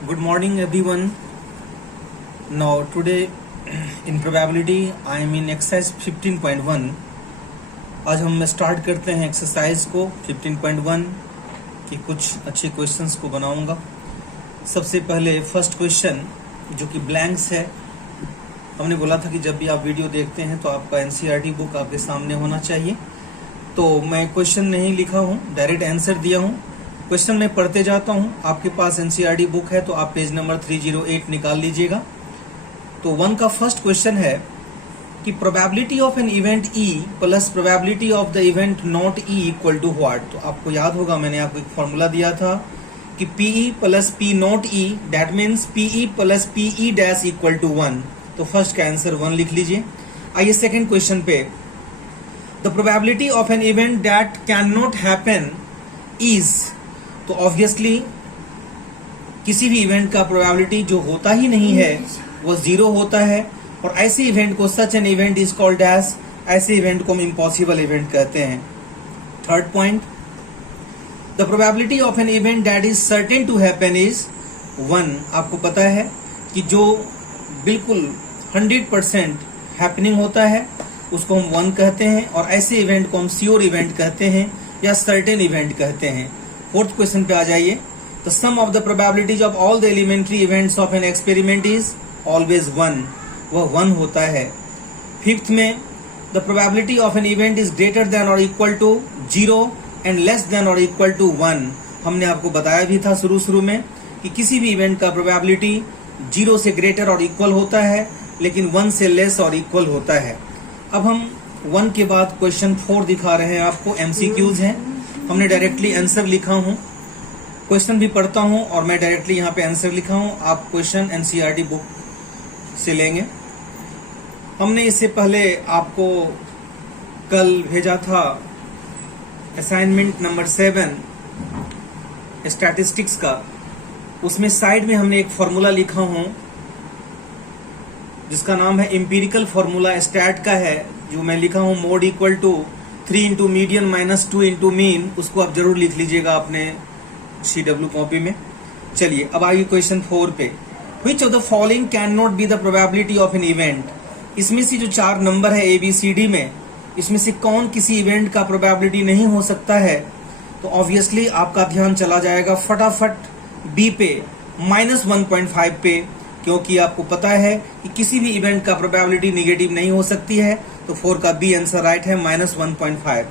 Good morning, everyone. Now, today in probability, I am in exercise 15.1. आज हम start करते हैं एक्सरसाइज को 15.1 कि कुछ अच्छे क्वेश्चंस को बनाऊंगा। सबसे पहले फर्स्ट क्वेश्चन जो कि ब्लैंक्स है। हमने बोला था कि जब भी आप वीडियो देखते हैं तो आपका एनसीईआरटी बुक आपके सामने होना चाहिए। तो मैं क्वेश्चन नहीं लिखा हूँ, डायरेक्ट आंसर दिया हूँ। क्वेश्चन में पढ़ते जाता हूँ। आपके पास एनसीईआरटी बुक है तो आप पेज नंबर 308 निकाल लीजिएगा। तो 1 का फर्स्ट क्वेश्चन है कि probability of an event E plus probability of the event not E equal to what. तो आपको याद होगा मैंने आपको एक फॉर्मूला दिया था कि PE plus P not E that means PE plus PE dash equal to 1। तो फर्स्ट का आंसर 1 लिख लीजिए। आइए सेकेंड क्वेश्चन पे। The probability of an event that can not happen is. तो ऑब्वियसली किसी भी इवेंट का प्रोबेबिलिटी जो होता ही नहीं है वो 0 होता है, और ऐसे इवेंट को such an event is called as, ऐसे इवेंट को हम इम्पॉसिबल इवेंट कहते हैं। Third point, the probability of an event that is certain to happen is 1। आपको पता है कि जो बिल्कुल 100% हैपनिंग होता है उसको हम 1 कहते हैं, और ऐसे इवेंट को हम श्योर इवेंट कहते हैं या सर्टेन इवेंट कहते हैं। फोर्थ क्वेश्चन पे आ जाइए। The sum of the probabilities of all the elementary events of an experiment is always 1। वह 1 होता है। फिफ्थ में, the probability of an event is greater than और equal to 0 and less than और equal to 1। हमने आपको बताया भी था शुरू में कि किसी भी इवेंट का प्रोबेबिलिटी 0 से ग्रेटर और इक्वल होता है, लेकिन 1 से लेस और इक्वल होता है। अब हम 1 के बाद क्वेश्चन 4 दिखा रहे हैं आपको। एमसीक्यूज हैं। हमने डायरेक्टली आंसर लिखा हूं। क्वेश्चन भी पढ़ता हूं और मैं डायरेक्टली यहां पे आंसर लिखा हूं। आप क्वेश्चन एनसीईआरटी बुक से लेंगे। हमने इससे पहले आपको कल भेजा था असाइनमेंट नंबर 7 स्टैटिस्टिक्स का। उसमें साइड में हमने एक फॉर्मूला लिखा हूं जिसका नाम है एम्पिरिकल फॉर्मूला स्टैट का है, जो मैं लिखा हूं mode equal to 3 into median minus 2 into mean. उसको आप जरूर लिख लीजिएगा अपने CW कॉपी में। चलिए अब आइए क्वेश्चन 4 पे। Which of the following cannot be the probability of an event? इसमें से जो 4 नंबर है ABCD में, इसमें से कौन किसी इवेंट का प्रोबेबिलिटी नहीं हो सकता है? तो ऑब्वियसली आपका ध्यान चला जाएगा फटाफट B पे, -1.5 पे, क्योंकि आपको पता है कि किसी भी इवेंट का प्रोबेबिलिटी निगेटिव नहीं हो सकती है। तो 4 का B आंसर राइट है, -1.5।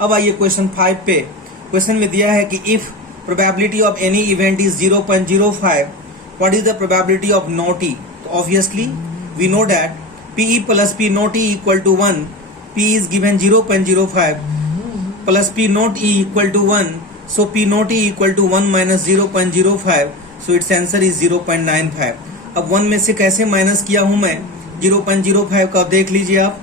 अब आइए क्वेश्चन 5 पे। क्वेश्चन में दिया है कि if probability of any event is 0.05, what is the probability of not E? So obviously we know that PE plus P not E equal to 1. P is given 0.05 plus P not E equal to 1. So P not E equal to 1 minus 0.05. So its answer is 0.95. अब 1 में से कैसे minus किया हूं मैं? 0.05 का देख लीजिए आप।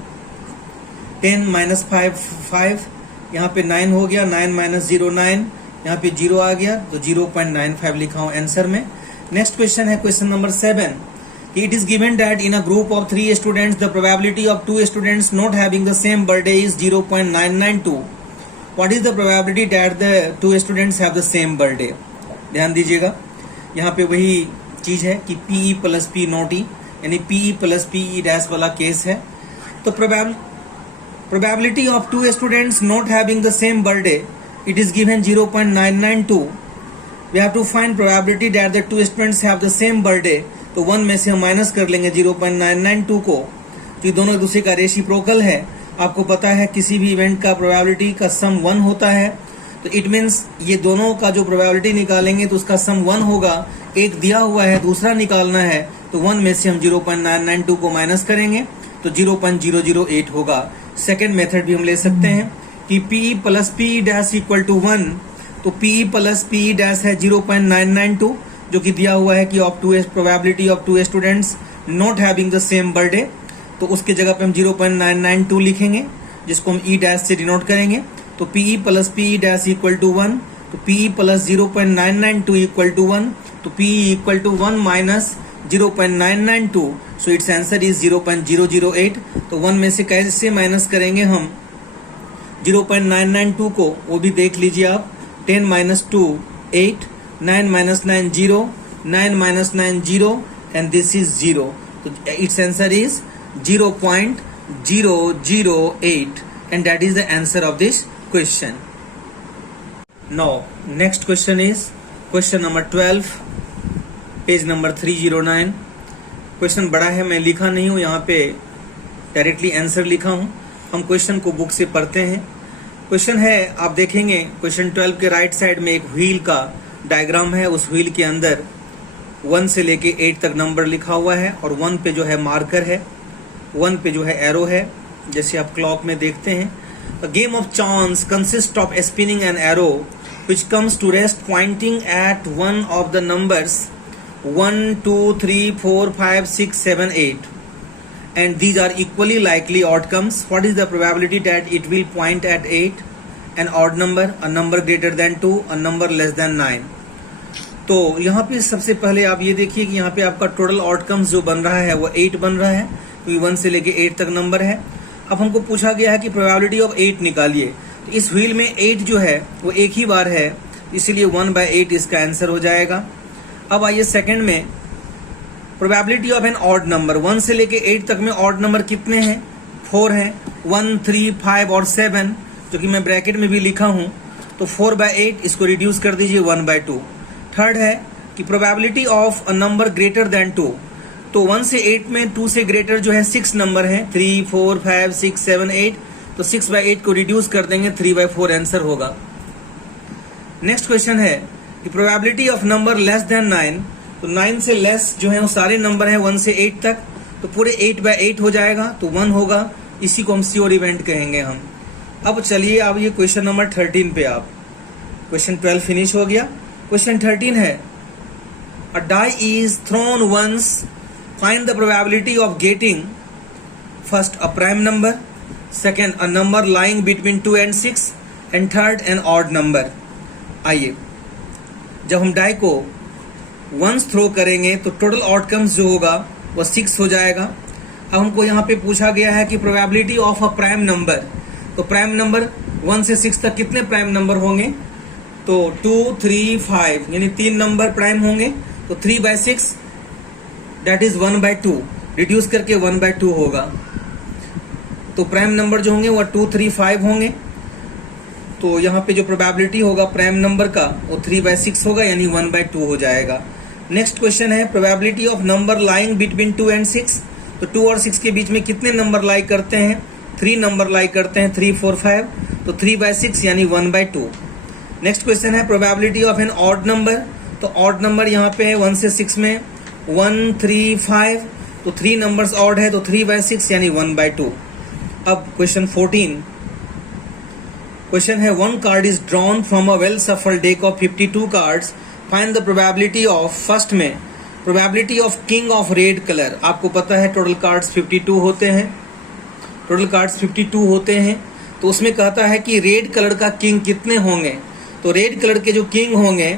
10 minus 5, यहाँ पे 9 हो गया। 9 minus 0 9, यहाँ पे 0 आ गया, तो 0.95 लिखा हूं आंसर में। नेक्स्ट क्वेश्चन है क्वेश्चन नंबर 7 कि it is given that in a group of 3 students the probability of 2 students not having the same birthday is 0.992। What is the probability that the 2 students have the same birthday? ध्यान दीजिएगा, यहाँ पे वही चीज है कि PE plus P not E, यानी PE plus PE dash वाला केस है। तो probability of 2 students not having the same birthday, it is given 0.992। We have to find probability that the 2 students have the same birthday। तो 1 में से हम minus कर लेंगे 0.992 को। तो ये दोनों एक दूसरे का रेसिप्रोकल है। आपको पता है किसी भी इवेंट का प्रोबेबिलिटी का सम 1 होता है, तो इट मीन्स ये दोनों का जो प्रोबेबिलिटी निकालेंगे तो उसका सम 1 होगा। एक दिया हुआ है, दूसरा निकालना है, तो 1 में से हम 0.992 को माइनस करेंगे तो 0.008 होगा। सेकेंड मेथड भी हम ले सकते हैं कि PE plus PE dash equal to 1। तो PE प्लस PE डैश है 0.992, जो कि दिया हुआ है कि of 2 probability of 2 students not having the same birthday. तो उसके जगह पे हम 0.992 लिखेंगे, जिसको हम E डैश से डिनोट करेंगे। तो PE plus PE dash equal to 1, तो PE प्लस 0.992 इक्वल टू 1, तो PE equal to 1 minus 0.992। So it's answer is 0.008। तो 1 में से कैसे माइनस करेंगे हम 0.992 को, वो भी देख लीजिए आप। 10 minus 2 8, 9 minus 9 0, 9 minus 9 0 and this is 0. So its answer is 0.008 and that is the answer of this question. Now next question is question number 12, page number 309. Question बड़ा है, मैं लिखा नहीं हूँ यहाँ पे, डायरेक्टली आंसर लिखा हूँ. हम क्वेश्चन को बुक से पढ़ते हैं. क्वेश्चन है, आप देखेंगे क्वेश्चन 12 के राइट साइड में एक व्हील का डायग्राम है. उस व्हील के अंदर 1 से लेके 8 तक नंबर लिखा हुआ है और 1 पे जो है मार्कर है, 1 पे जो है एरो है, जैसे आप क्लॉक में देखते हैं. A game of chance consists of spinning an arrow which comes to rest pointing at one of the numbers 1, 2, 3, 4, 5, 6, 7, 8 and these are equally likely outcomes. What is the probability that it will point at 8, an odd number, a number greater than 2, a number less than 9? तो यहाँ पे सबसे पहले आप ये देखिए कि यहाँ पे आपका टोटल आउटकम्स जो बन रहा है वो 8 बन रहा है, क्योंकि 1 से लेके 8 तक नंबर है. अब हमको पूछा गया है कि प्रोबेबिलिटी ऑफ 8 निकालिए. तो इस व्हील में 8 जो है वो एक ही बार है, इसीलिए 1/8 इसका आंसर हो जाएगा. अब आइए सेकंड में, probability of an odd number. 1 से लेके 8 तक में ऑड नंबर कितने हैं? 4 हैं. 1, 3, 5 और 7, जो कि मैं ब्रैकेट में भी लिखा हूं. तो 4/8 इसको रिड्यूस कर दीजिए 1/2. थर्ड है कि probability of a number greater than 2. तो 1 से 8 में 2 से ग्रेटर जो है 6 नंबर है, 3, 4, 5, 6, 7, 8. तो 6/8 को रिड्यूस कर देंगे, 3/4 आंसर होगा. नेक्स्ट क्वेश्चन है कि probability of number less than 9. तो 9 से लेस जो है वो सारे नंबर हैं 1 से 8 तक, तो पूरे 8/8 हो जाएगा, तो 1 होगा. इसी को हम श्योर इवेंट कहेंगे हम. अब चलिए अब ये क्वेश्चन नंबर 13 पे आप, क्वेश्चन 12 फिनिश हो गया. क्वेश्चन 13 है, a die is thrown once, find the probability of getting first a prime number, second a number lying between 2 and 6 and third an odd number. आइए, जब हम डाई को once throw करेंगे तो total outcomes जो होगा वो 6 हो जाएगा. अब हमको यहाँ पे पूछा गया है कि probability of a prime number. तो प्राइम नंबर 1 से 6 तक कितने प्राइम नंबर होंगे? तो 2, 3, 5 यानी 3 नंबर प्राइम होंगे. तो 3/6 दैट इज 1/2, रिड्यूस करके 1/2 होगा. तो प्राइम नंबर जो होंगे वो 2, 3, 5 होंगे. तो यहाँ पे जो प्रोबेबिलिटी होगा प्राइम नंबर का वो 3/6 होगा, यानी 1/2 हो जाएगा. नेक्स्ट क्वेश्चन है, probability of number lying between 2 and 6. तो 2 और 6 के बीच में कितने नंबर लाई करते हैं? 3 नंबर लाई करते हैं, 3, 4, 5. तो 3/6 यानी 1/2. नेक्स्ट क्वेश्चन है, probability of an odd number. तो ऑड नंबर यहाँ पे है 1 से 6 में 1, 3, 5. तो 3 नंबर्स ऑड है, तो 3/6 यानी 1/2. अब क्वेश्चन 14. क्वेश्चन है, one card is drawn from a well shuffled deck of 52 cards, find the probability of. First में probability of king of red colour. आपको पता है टोटल कार्ड्स 52 होते हैं, टोटल कार्ड्स 52 होते हैं. तो उसमें कहता है कि रेड कलर का किंग कितने होंगे. तो रेड कलर के जो किंग होंगे,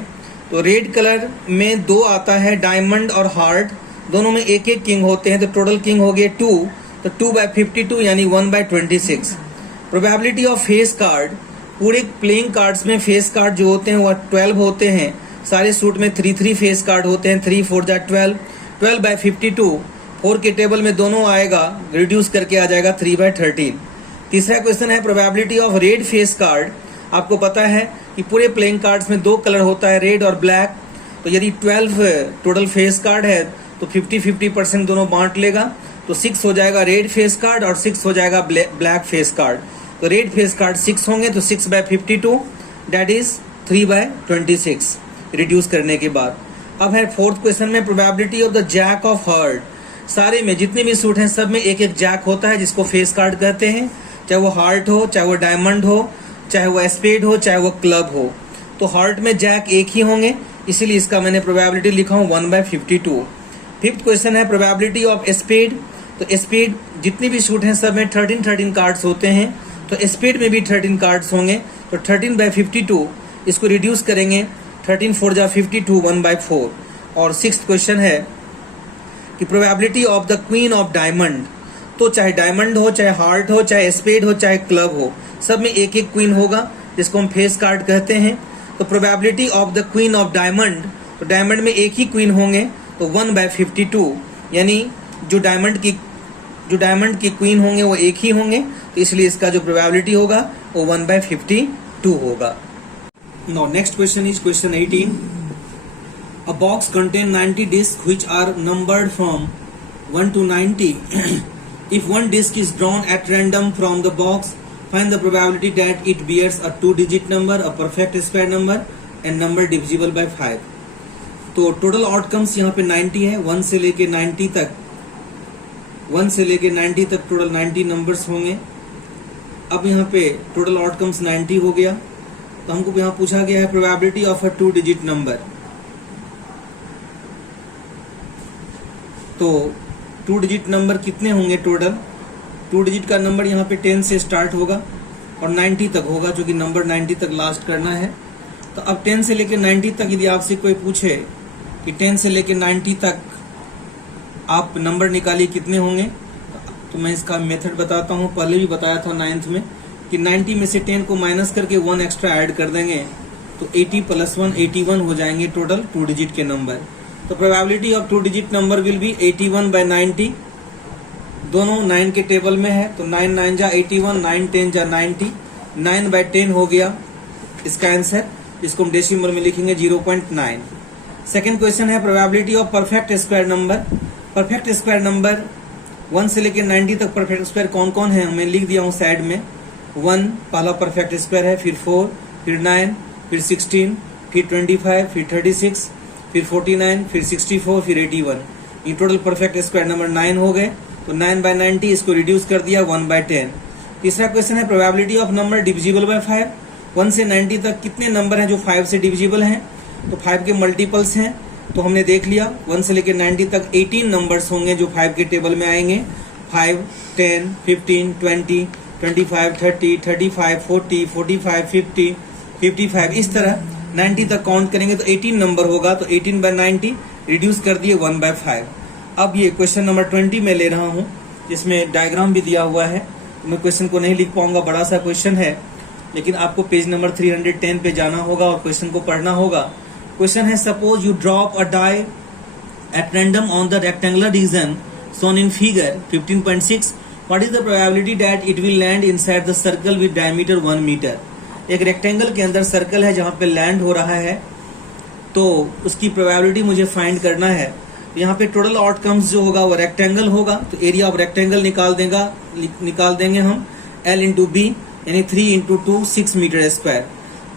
तो रेड कलर में 2 आता है, डायमंड और हार्ट, दोनों में एक एक किंग होते हैं. तो टोटल किंग हो गए 2. तो 2/52 यानी 1/26. Probability of face card. पूरे प्लेइंग कार्ड्स में फेस कार्ड जो होते हैं वो 12 होते हैं. सारे सूट में 3 फेस कार्ड होते हैं. 3, 4 जा 12. 12/52 4 के टेबल में दोनों आएगा, रिड्यूस करके आ जाएगा 3/13. तीसरा क्वेश्चन है, probability of red face card. आपको पता है कि पूरे प्लेइंग कार्ड्स में 2 कलर होता है, रेड और ब्लैक. तो यदि 12 टोटल फेस कार्ड है तो 50-50% दोनों बांट लेगा. तो 6 हो जाएगा रेड फेस कार्ड और 6 हो जाएगा ब्लैक फेस कार्ड. तो रेड फेस कार्ड 6 होंगे, तो 6/52 दैट इज 3/26 रिड्यूस करने के बाद. अब है फोर्थ क्वेश्चन में, probability of the jack of heart. सारे में जितने भी सूट हैं सब में एक एक जैक होता है, जिसको फेस कार्ड कहते हैं. चाहे वो हार्ट हो, चाहे वो डायमंड हो, चाहे वो स्पेड हो, चाहे वो क्लब हो. तो हार्ट में जैक एक ही होंगे, इसीलिए इसका मैंने प्रोबेबिलिटी लिखा हूँ 1/52. फिफ्थ क्वेश्चन है, प्रोबेबिलिटी ऑफ स्पेड. तो स्पेड जितने भी सूट हैं सब में 13 कार्ड्स होते हैं. तो स्पेड में भी 13 कार्ड्स होंगे. तो 13/52 इसको रिड्यूस करेंगे, 13 4 जा 52, 1/4. और सिक्स्थ क्वेश्चन है कि probability of the queen of diamond. तो चाहे डायमंड हो, चाहे हार्ट हो, चाहे स्पेड हो, चाहे क्लब हो, सब में एक एक क्वीन होगा, जिसको हम फेस कार्ड कहते हैं. तो probability of the queen of diamond, तो डायमंड में एक ही क्वीन होंगे, तो 1/52, यानी जो डायमंड की क्वीन होंगे वो एक ही होंगे, तो इसलिए इसका जो प्रोबेबिलिटी होगा वो 1/52 होगा। Now next question is question 18। A box contain 90 discs which are numbered from 1 to 90. If one disc is drawn at random from the box, find the probability that it bears a 2-digit number, a perfect square number and number divisible by 5. तो total outcomes यहाँ पे 90 है, 1 से लेके 90 तक total 90 numbers होंगे। अब यहाँ पे टोटल आउटकम्स 90 हो गया, तो हमको यहाँ पूछा गया है probability of a 2-digit number. तो 2-digit नंबर कितने होंगे टोटल? 2-digit का नंबर यहाँ पे 10 से स्टार्ट होगा और 90 तक होगा, जो कि नंबर 90 तक लास्ट करना है। तो अब 10 से लेके 90 तक यदि आपसे कोई पूछे कि 10 से लेके 90 तक आप नंबर निकालिए कितने होंगे, तो मैं इसका मेथड बताता हूँ। पहले भी बताया था 9th में कि 90 में से 10 को माइनस करके 1 एक्स्ट्रा ऐड कर देंगे, तो 80 + 1 81 हो जाएंगे टोटल 2-digit के नंबर। तो probability of 2-digit number will be 81/90। दोनों 9 के टेबल में है, तो 9 9 जा 81, 9 10 जा 90, 9/10 हो गया इसका आंसर। इसको हम डेसिमल में लिखेंगे 0.9। सेकेंड क्वेश्चन है probability of perfect square number. Perfect square number 1 से लेकर 90 तक परफेक्ट स्क्वायर कौन कौन है, मैं लिख दिया हूँ साइड में। 1 पहला परफेक्ट स्क्वायर है, फिर 4, फिर 9, फिर 16, फिर 25, फिर 36, फिर 49, फिर 64, फिर 81। ये टोटल परफेक्ट स्क्वायर नंबर 9 हो गए। तो 9/90 इसको रिड्यूस कर दिया 1/10। तीसरा क्वेश्चन है probability of number divisible by 5। 1 से 90 तक कितने नंबर हैं जो 5 से डिविजिबल हैं? तो 5 के मल्टीपल्स हैं, तो हमने देख लिया। 1 से लेकर 90 तक 18 नंबर्स होंगे जो 5 के टेबल में आएंगे। 5, 10, 15, 20, 25, 30, 35, 40, 45, 50, 55, इस तरह 90 तक काउंट करेंगे तो 18 नंबर होगा। तो 18/90 रिड्यूस कर दिए 1/5। अब ये क्वेश्चन नंबर 20 में ले रहा हूँ, जिसमें डायग्राम भी दिया हुआ है। मैं क्वेश्चन को नहीं लिख पाऊंगा, बड़ा सा क्वेश्चन है, लेकिन आपको पेज नंबर 310 पे जाना होगा और क्वेश्चन को पढ़ना होगा। क्वेश्चन है suppose you drop a die at random on the rectangular region shown in figure 15.6. What is the probability that it will land inside the circle with diameter 1 meter? एक rectangle के अंदर circle है जहाँ पे land हो रहा है, तो उसकी प्रोबेबिलिटी मुझे फाइंड करना है। यहाँ पे टोटल आउटकम्स जो होगा वो रेक्टेंगल होगा, तो एरिया ऑफ रेक्टेंगल निकाल देंगे हम L इंटू बी, यानी 3 इंटू 2 6 मीटर स्क्वायर।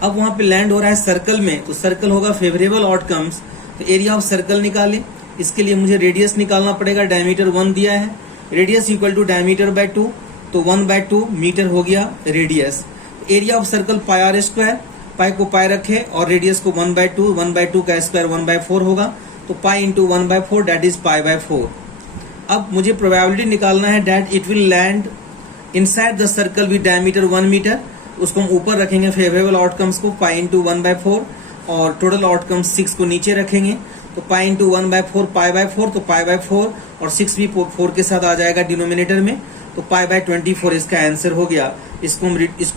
अब वहाँ पे लैंड हो रहा है सर्कल में, तो सर्कल होगा फेवरेबल आउटकम्स, तो एरिया ऑफ सर्कल निकाले। इसके लिए मुझे रेडियस निकालना पड़ेगा, डायमीटर 1 दिया है, radius equal to diameter by 2, तो 1/2 मीटर हो गया radius. Area of circle pi r square, pi को पाई रखे और रेडियस को 1/2, 1/2 का स्क्वायर 1/4 होगा, तो pi into 1/4 that is pi. अब मुझे प्रोबेबिलिटी निकालना है that it will land inside the circle with diameter 1 metre. उसको हम ऊपर रखेंगे फेवरेबल आउटकम्स को, पाई इंटू 1/4, और टोटल आउटकम्स 6 को नीचे रखेंगे, तो पाई इंटू 1/4 पाई/4, तो पाई/4 और 6 भी 4 के साथ आ जाएगा डिनोमिनेटर में, तो पाई/24 इसका आंसर हो गया। इसको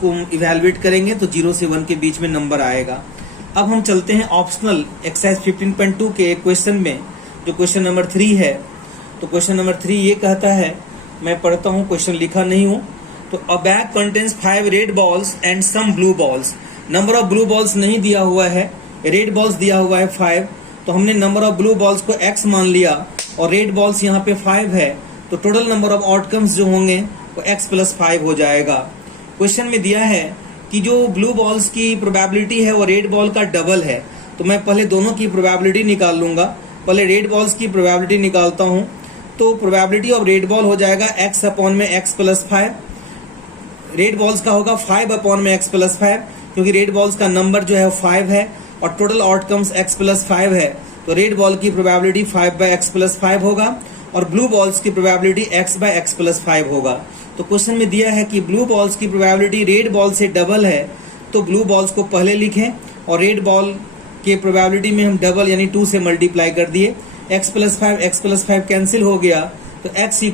हम इवेलुएट करेंगे तो 0 से 1 के बीच में नंबर आएगा। अब हम चलते हैं ऑप्शनल एक्सरसाइज 15.2 के एक क्वेश्चन में, जो क्वेश्चन नंबर 3 है। तो क्वेश्चन नंबर 3 ये कहता है, मैं पढ़ता हूँ, क्वेश्चन लिखा नहीं हूँ। तो a bag contains 5 red balls and some blue balls. Number of blue balls नहीं दिया हुआ है, रेड बॉल्स दिया हुआ है 5, तो हमने नंबर ऑफ ब्लू बॉल्स को x मान लिया और रेड बॉल्स यहाँ पे 5 है, तो टोटल नंबर ऑफ आउटकम्स जो होंगे वो x + 5 हो जाएगा। क्वेश्चन में दिया है कि जो ब्लू बॉल्स की प्रोबेबिलिटी है वो रेड बॉल का डबल है, तो मैं पहले दोनों की प्रोबेबिलिटी निकाल लूंगा। पहले रेड बॉल्स की प्रोबेबिलिटी निकालता हूँ, तो प्रोबेबिलिटी ऑफ रेड बॉल हो जाएगा x/x + 5। रेड बॉल्स का होगा 5/x + 5, क्योंकि रेड बॉल्स का नंबर जो है 5 है और टोटल आउटकम्स x + 5 है, तो रेड बॉल की प्रोबेबिलिटी 5/x + 5 होगा और ब्लू बॉल्स की प्रोबेबिलिटी x/x + 5 होगा। तो क्वेश्चन में दिया है कि ब्लू बॉल्स की प्रोबेबिलिटी रेड बॉल से डबल है, तो ब्लू बॉल्स को पहले लिखें और रेड बॉल के प्रोबेबिलिटी में हम डबल यानी 2 से मल्टीप्लाई कर दिए। x + 5 कैंसिल हो गया, तो x =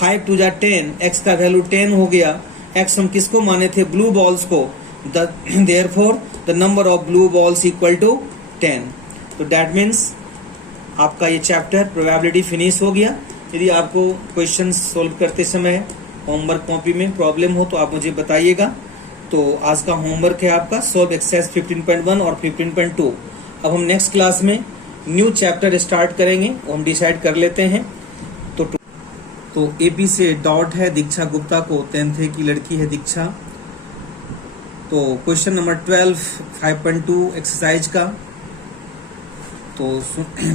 5 2 जा 10, x का वैल्यू 10 हो गया। x हम किसको माने थे? ब्लू बॉल्स को। Therefore the number of blue balls equal to 10। तो दैट मीन्स आपका ये चैप्टर प्रोबेबिलिटी फिनिश हो गया। यदि आपको क्वेश्चन सोल्व करते समय होमवर्क कॉपी में प्रॉब्लम हो तो आप मुझे बताइएगा। तो आज का होमवर्क है आपका सोल्व एक्सरसाइज 15.1 और 15.2। अब हम नेक्स्ट क्लास में न्यू चैप्टर स्टार्ट करेंगे, वो हम डिसाइड कर लेते हैं। तो एपी से डॉट है, दीक्षा गुप्ता को 10th की लड़की है दीक्षा। तो क्वेश्चन नंबर 12 5.2 एक्सरसाइज का तो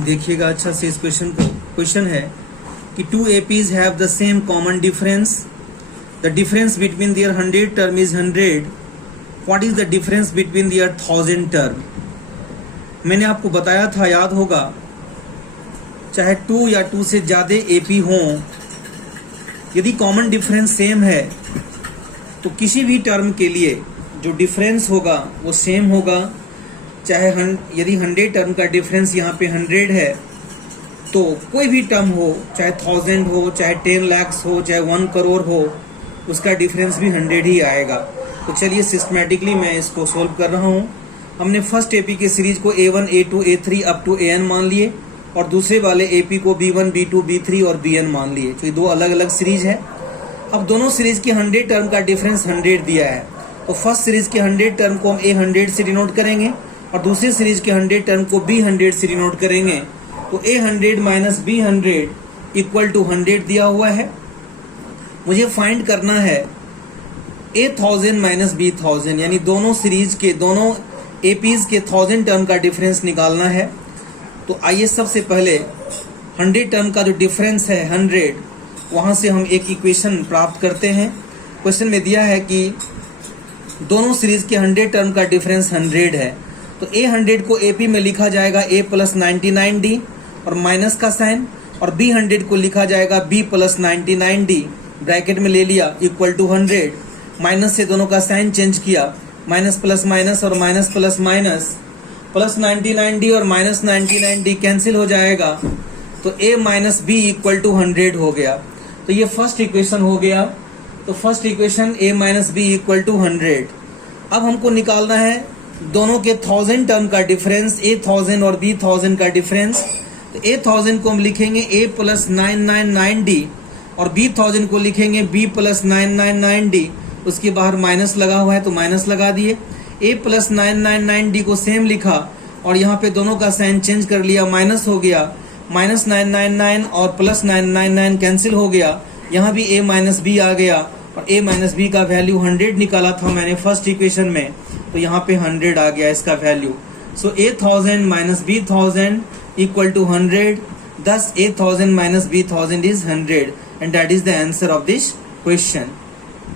देखिएगा अच्छा से इस क्वेश्चन को। क्वेश्चन है कि 2 APs have the same common difference, the difference between their 100 term is 100, what is the difference between their 1000 term. मैंने आपको बताया था, याद होगा, चाहे 2 या 2 से ज्यादा AP हों, यदि कॉमन डिफरेंस सेम है तो किसी भी टर्म के लिए जो डिफरेंस होगा वो सेम होगा। चाहे यदि 100 टर्म का डिफरेंस यहाँ पे 100 है तो कोई भी टर्म हो, चाहे 1000 हो, चाहे 10 lakhs हो, चाहे 1 करोड़ हो, उसका डिफरेंस भी 100 ही आएगा। तो चलिए सिस्टमेटिकली मैं इसको सोल्व कर रहा हूँ। हमने फर्स्ट एपी के सीरीज को A1 A2 A3 up to AN मान लिए और दूसरे वाले एपी को B1 B2 B3 और BN मान लिए। तो ये 2 अलग अलग सीरीज है। अब दोनों सीरीज के 100 टर्म का डिफरेंस 100 दिया है, तो फर्स्ट सीरीज के 100 टर्म को हम A100 से डिनोट करेंगे और दूसरी सीरीज के 100 टर्म को B100 से डिनोट करेंगे। तो A100 minus B100 equal to 100 दिया हुआ है। मुझे फाइंड करना है A1000 माइनस B1000, यानी दोनों सीरीज के, दोनों एपीज के 1000 टर्म का डिफरेंस निकालना है। तो आइए सबसे पहले 100 टर्म का जो डिफरेंस है 100, वहां से हम एक इक्वेशन प्राप्त करते हैं। क्वेश्चन में दिया है कि दोनों सीरीज के 100 टर्म का डिफरेंस 100 है, तो A100 को AP में लिखा जाएगा A प्लस 99D और माइनस का साइन, और B100 को लिखा जाएगा B प्लस 99D, ब्रैकेट में ले लिया, इक्वल टू 100। माइनस से दोनों का साइन चेंज किया, माइनस प्लस माइनस और minus plus minus, plus 99D और माइनस 99D कैंसिल हो जाएगा, तो A minus B equal to 100 हो गया। तो ये फर्स्ट इक्वेशन हो गया। तो first equation A minus B equal to 100। अब हमको निकालना है दोनों के 1000 टर्म का डिफरेंस, A1000 और B1000 का डिफरेंस। तो A1000 को हम लिखेंगे A प्लस 999D और B1000 को लिखेंगे B प्लस 999D। उसके बाहर माइनस लगा हुआ है तो माइनस लगा दिए। A प्लस 999D को सेम लिखा और यहाँ पे दोनों का साइन चेंज कर लिया, माइनस हो गया, माइनस 999 और प्लस 999 कैंसिल हो गया। यहाँ भी A माइनस B आ गया और A माइनस B का वैल्यू 100 निकाला था मैंने फर्स्ट इक्वेशन में, तो यहाँ पे 100 आ गया इसका value. So A1000 minus B1000 equal to 100, thus A1000 minus B1000 is 100 and that is the answer of this question.